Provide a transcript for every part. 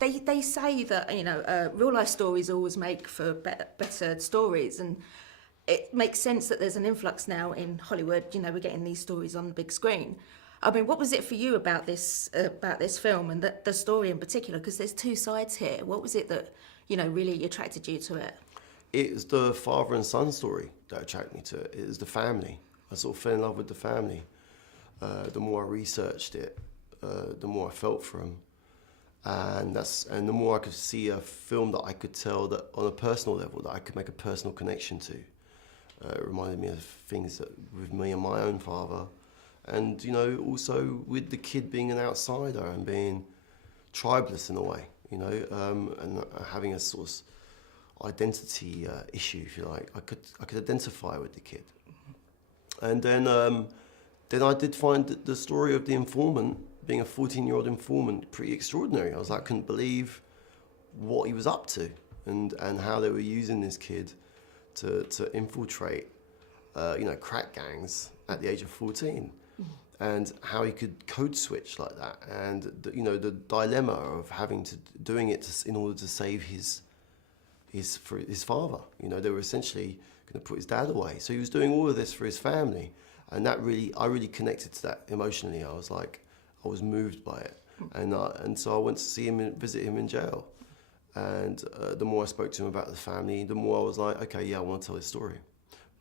they say that, you know, real life stories always make for better stories, and it makes sense that there's an influx now in Hollywood. You know, we're getting these stories on the big screen. I mean, what was it for you about this film and the story in particular? Because there's two sides here. What was it that, you know, really attracted you to it? It was the father and son story that attracted me to it. It was the family. I sort of fell in love with the family. The more I researched it, the more I felt for them. And the more I could see a film that I could tell that on a personal level, that I could make a personal connection to. It reminded me of things that with me and my own father. And, you know, also with the kid being an outsider and being tribeless in a way, you know, and having a sort of identity issue, if you like. I could identify with the kid. And then I did find the story of the informant, being a 14-year-old informant, pretty extraordinary. I couldn't believe what he was up to and how they were using this kid to infiltrate, you know, crack gangs at the age of 14. And how he could code switch like that, and you know, the dilemma of doing it in order to save his father. You know, they were essentially going to put his dad away, so he was doing all of this for his family, and I really connected to that emotionally. I was moved by it, and so I went to see him and visit him in jail, and the more I spoke to him about the family, the more I was like, okay, yeah, I want to tell this story,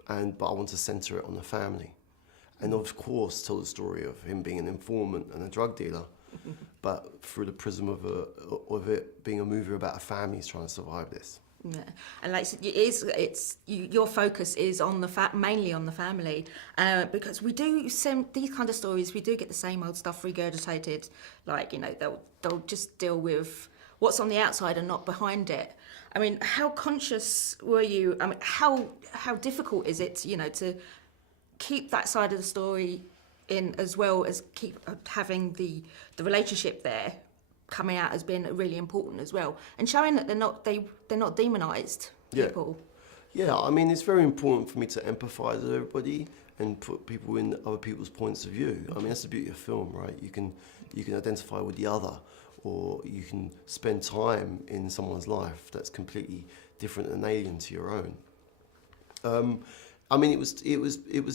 but I want to center it on the family. And of course, tell the story of him being an informant and a drug dealer, but through the prism of it being a movie about a family who's trying to survive this. Yeah, and like your focus is on mainly on the family, because we do these kind of stories. We do get the same old stuff regurgitated. Like, you know, they'll just deal with what's on the outside and not behind it. I mean, how conscious were you? I mean, how difficult is it, you know, to keep that side of the story in, as well as keep having the relationship there coming out as being really important as well, and showing that they're not demonized people. Yeah, I mean, it's very important for me to empathize with everybody and put people in other people's points of view. I mean, that's the beauty of film, right? You can identify with the other, or you can spend time in someone's life that's completely different and alien to your own. I mean, it was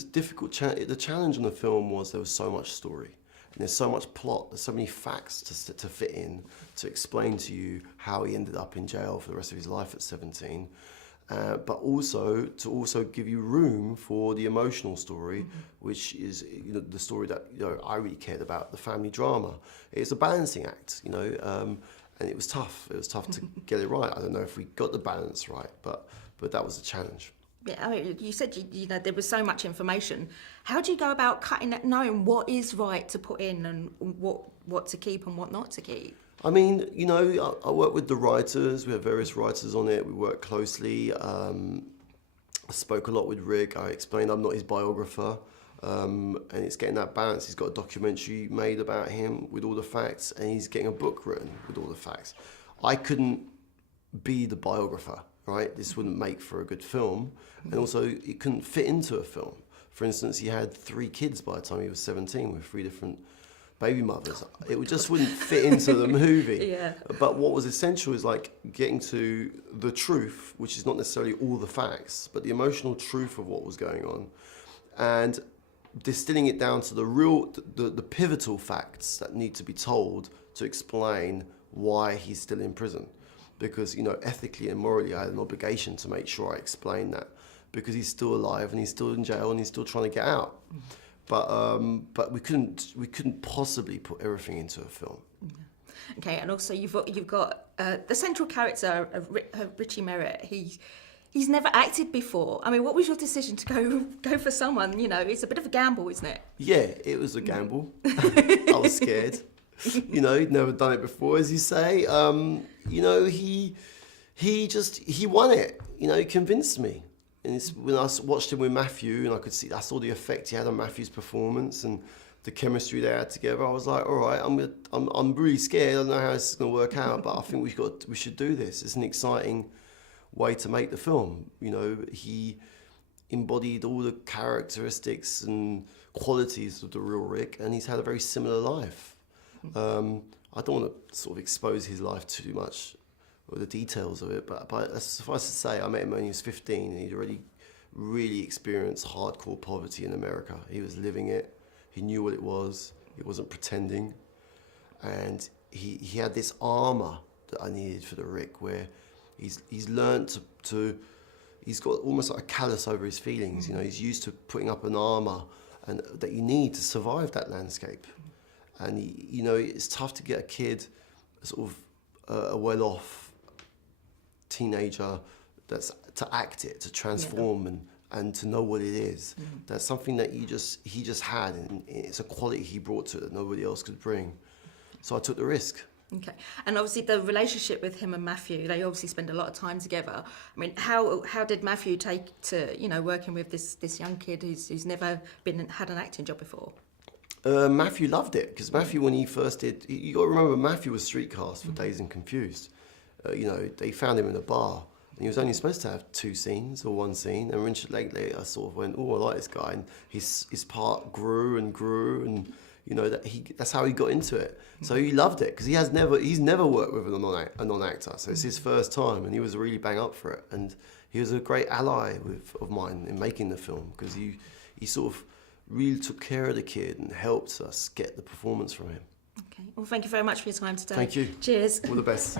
difficult. The challenge on the film was there was so much story, and there's so much plot. There's so many facts to fit in to explain to you how he ended up in jail for the rest of his life at 17, but also to give you room for the emotional story, which is, you know, the story that, you know, I really cared about, the family drama. It's a balancing act, you know, and it was tough. It was tough to get it right. I don't know if we got the balance right, but that was a challenge. Yeah, I mean, you said you know there was so much information. How do you go about cutting that, knowing what is right to put in and what to keep and what not to keep? I mean, you know, I work with the writers. We have various writers on it. We work closely. I spoke a lot with Rick. I explained I'm not his biographer, and it's getting that balance. He's got a documentary made about him with all the facts, and he's getting a book written with all the facts. I couldn't be the biographer. Right, this wouldn't make for a good film, and also it couldn't fit into a film. For instance, he had 3 kids by the time he was 17 with 3 different baby mothers. It just wouldn't fit into the movie. Yeah. But what was essential is like getting to the truth, which is not necessarily all the facts, but the emotional truth of what was going on, and distilling it down to the pivotal facts that need to be told to explain why he's still in prison. Because, you know, ethically and morally, I had an obligation to make sure I explained that, because he's still alive and he's still in jail and he's still trying to get out. But we couldn't possibly put everything into a film. Okay, and also you've got the central character of Ricci Merritt. He's never acted before. I mean, what was your decision to go for someone? You know, it's a bit of a gamble, isn't it? Yeah, it was a gamble. I was scared. You know, he'd never done it before, as you say. You know, he won it. You know, he convinced me. And when I watched him with Matthew, and I saw the effect he had on Matthew's performance and the chemistry they had together. I was like, all right, I'm really scared. I don't know how this is going to work out, but I think we should do this. It's an exciting way to make the film. You know, he embodied all the characteristics and qualities of the real Rick, and he's had a very similar life. I don't want to sort of expose his life too much or the details of it, but suffice to say, I met him when he was 15 and he'd already really experienced hardcore poverty in America. He was living it. He knew what it was. He wasn't pretending. And he had this armour that I needed for the Rick, where he's learned to he's got almost like a callus over his feelings. You know, he's used to putting up an armour and that you need to survive that landscape. And you know, it's tough to get a kid, sort of a well-off teenager, that's to act it, to transform and to know what it is. That's something that he just had, and it's a quality he brought to it that nobody else could bring. So I took the risk. Okay, and obviously the relationship with him and Matthew, they obviously spend a lot of time together. I mean, how did Matthew take to, you know, working with this young kid who's never had an acting job before? Matthew loved it, because Matthew, when he first did, you got to remember, Matthew was street cast for Dazed and Confused. You know, they found him in a bar, and he was only supposed to have 2 scenes or 1 scene. And Richard later sort of went, oh, I like this guy, and his part grew, and you know, that's how he got into it. So he loved it, because he's never worked with a non-actor, so it's his first time, and he was really bang up for it. And he was a great ally of mine in making the film, because he sort of really took care of the kid and helped us get the performance from him. Okay, well, thank you very much for your time today. Thank you. Cheers. All the best.